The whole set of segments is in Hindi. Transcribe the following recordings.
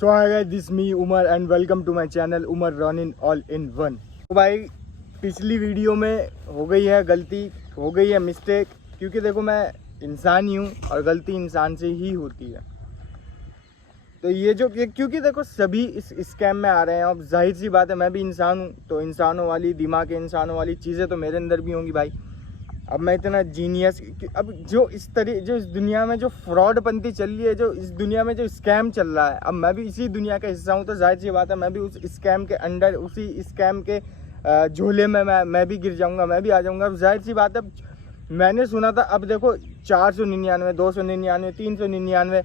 So hi guys, this me Umar and welcome to my channel Umar Ronin all in one. तो भाई पिछली वीडियो में हो गई है गलती, हो गई है मिस्टेक, क्योंकि देखो मैं इंसान ही हूँ और गलती इंसान से ही होती है। तो ये जो क्योंकि देखो सभी इस स्कैम में आ रहे हैं, अब जाहिर सी बात है मैं भी इंसान हूँ, तो इंसानों वाली दिमाग, इंसानों वाली चीज़ें तो मेरे अंदर भी होंगी भाई। अब मैं इतना जीनियस, अब जो इस दुनिया में जो फ्रॉडपंती चल रही है, जो इस दुनिया में जो स्कैम चल रहा है, अब मैं भी इसी दुनिया का हिस्सा हूँ, तो जाहिर सी बात है मैं भी उस स्कैम के अंडर, उसी स्कैम के झोले में मैं भी गिर जाऊँगा, मैं भी आ जाऊँगा। अब जाहिर सी बात है मैंने सुना था, अब देखो 499, 299, 399,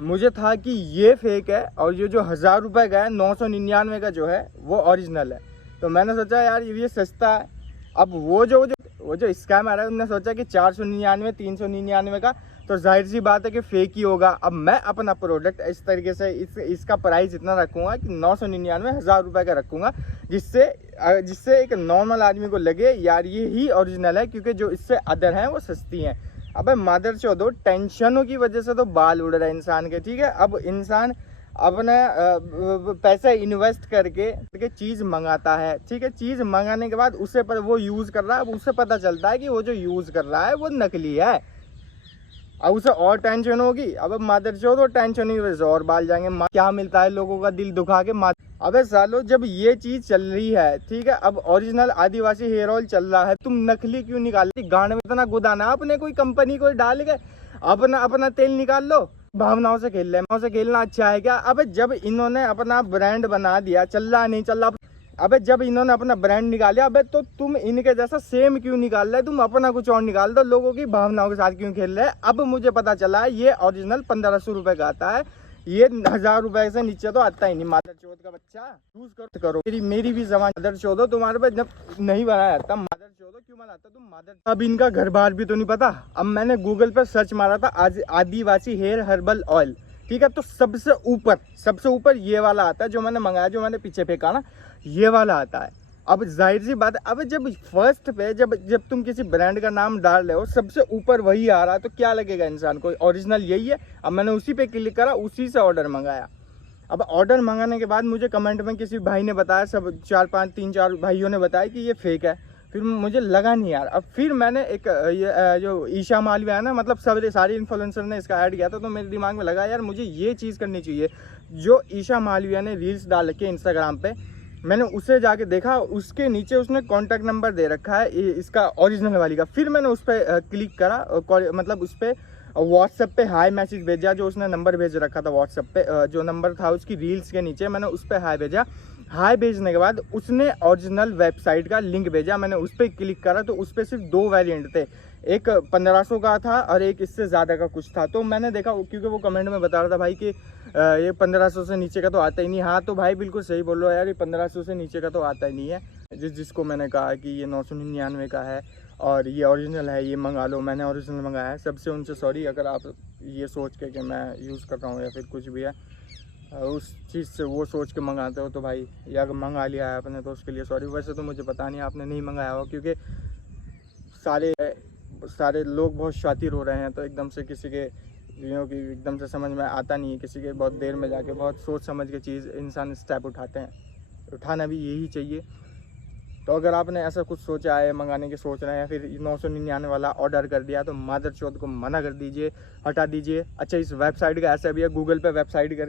मुझे था कि ये फेक है और ये जो 1000 रुपये का है, 999 का जो है वो ओरिजिनल है। तो मैंने सोचा यार ये सस्ता है। अब वो जो स्कैम आ रहा है, उन्होंने सोचा कि 499, 399 का, तो जाहिर सी बात है कि फेक ही होगा। अब मैं अपना प्रोडक्ट इस तरीके से इसका प्राइस इतना रखूँगा कि 999, 1000 रुपये का रखूँगा, जिससे एक नॉर्मल आदमी को लगे यार ये ही ओरिजिनल है, क्योंकि जो इससे अदर हैं वो सस्ती हैं। अबे मदर चौधो, टेंशनों की वजह से तो बाल उड़ रहे हैं इंसान के, ठीक है। अब इंसान अपना पैसा इन्वेस्ट करके चीज़ मंगाता है, ठीक है। चीज़ मंगाने के बाद उसे पर वो यूज़ कर रहा है, अब उसे पता चलता है कि वो जो यूज़ कर रहा है वो नकली है। अब उसे और टेंशन होगी। अब मदर चौधो, टेंशन की वजह से और बाल जाएंगे। क्या मिलता है लोगों का दिल दुखा के। अबे सालो, जब ये चीज़ चल रही है, ठीक है, अब ओरिजिनल आदिवासी हेयर ऑयल चल रहा है, तुम नकली क्यों निकाल रही? गांड में इतना गुदाना अपने कोई कंपनी को डाल के अपना तेल निकाल लो। भावनाओं से खेल रहे हैं, से खेलना अच्छा है क्या? अबे जब इन्होंने अपना ब्रांड बना दिया, चल रहा नहीं चल रहा, अबे जब इन्होंने अपना ब्रांड निकाला, अबे तो तुम इनके जैसा सेम क्यों निकाल रहे? तुम अपना कुछ और निकाल दो, लोगों की भावनाओं के साथ क्यों खेल रहे हैं? अब मुझे पता चला है ये ओरिजिनल 1500 रुपये का आता है, ये 1000 रुपये से नीचे तो आता ही नहीं। मादर चौथ का बच्चा, यूज करो। मेरी भी जबान मादर चौधो, तुम्हारे पे जब नहीं बनाया जाता मादर चौधो क्यों बनाता तुम मादर। अब इनका घर बार भी तो नहीं पता। अब मैंने गूगल पे सर्च मारा था आदिवासी हेयर हर्बल ऑयल, ठीक है, तो सबसे ऊपर ये वाला आता है जो मैंने मंगाया, जो मैंने पीछे फेंका ना, ये वाला आता है। अब जाहिर सी बात है, अब जब फर्स्ट पे जब तुम किसी ब्रांड का नाम डाल रहे हो, सबसे ऊपर वही आ रहा है, तो क्या लगेगा इंसान को ओरिजिनल यही है। अब मैंने उसी पे क्लिक करा, उसी से ऑर्डर मंगाया। अब ऑर्डर मंगाने के बाद मुझे कमेंट में किसी भाई ने बताया, सब 3-4 भाइयों ने बताया कि ये फेक है। फिर मुझे लगा नहीं यार। अब फिर मैंने एक ये जो ईशा मालविया है ना, मतलब सारे इन्फ्लुएंसर ने इसका ऐड किया था, तो मेरे दिमाग में लगा यार मुझे ये चीज़ करनी चाहिए। जो ईशा मालविया ने रील्स डाल रखी है इंस्टाग्राम पे, मैंने उसे जाके देखा, उसके नीचे उसने कॉन्टैक्ट नंबर दे रखा है इसका ओरिजिनल वाली का। फिर मैंने उस पर क्लिक करा, मतलब उस पर व्हाट्सएप पे हाई मैसेज भेजा, जो उसने नंबर भेज रखा था व्हाट्सएप पे, जो नंबर था उसकी रील्स के नीचे, मैंने उस पर हाई भेजा। हाई भेजने के बाद उसने ओरिजिनल वेबसाइट का लिंक भेजा, मैंने उस पर क्लिक करा, तो उस पर सिर्फ 2 वेरिएंट थे, एक 1500 का था और एक इससे ज़्यादा का कुछ था। तो मैंने देखा, क्योंकि वो कमेंट में बता रहा था भाई कि ये 1500 से नीचे का तो आता ही नहीं। हाँ तो भाई बिल्कुल सही बोल रहे हो यार, ये 1500 से नीचे का तो आता ही नहीं है। जिसको मैंने कहा कि ये 999 का है और ये ओरिजिनल है, ये मंगा लो, मैंने ओरिजिनल मंगाया है। सबसे उनसे सॉरी अगर आप ये सोच के कि मैं यूज़ कर रहा हूँ या फिर कुछ भी है, उस चीज़ से वो सोच के मंगाते हो, तो भाई या अगर मंगा लिया है आपने तो उसके लिए सॉरी। वैसे तो मुझे पता नहीं आपने नहीं मंगाया हो, क्योंकि सारे लोग बहुत शातिर हो रहे हैं, तो एकदम से किसी के कि एकदम से समझ में आता नहीं है, किसी के बहुत देर में जाके बहुत सोच समझ के चीज़ इंसान स्टेप उठाते हैं। उठाना भी यही चाहिए। तो अगर आपने ऐसा कुछ सोचा है, मंगाने की सोच रहे हैं, या फिर 999 वाला ऑर्डर कर दिया, तो मादर चौथ को मना कर दीजिए, हटा दीजिए। अच्छा, इस वेबसाइट का ऐसा भी है, गूगल पे वेबसाइट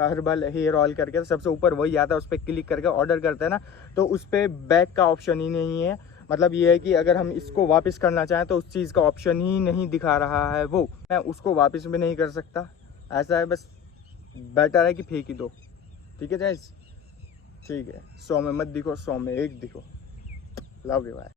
हर्बल हेयर ऑयल करके सबसे ऊपर वही आता है, उस पर क्लिक करके ऑर्डर करते हैं ना, तो उस पर बैक का ऑप्शन ही नहीं है। मतलब ये है कि अगर हम इसको वापस करना चाहें तो उस चीज़ का ऑप्शन ही नहीं दिखा रहा है, वो मैं उसको वापस भी नहीं कर सकता। ऐसा है, बस बेटर है कि फेंक ही दो, ठीक है गाइस। ठीक है, 100 में मत दिखो, 100 में 1 दिखो। लव यू भाई।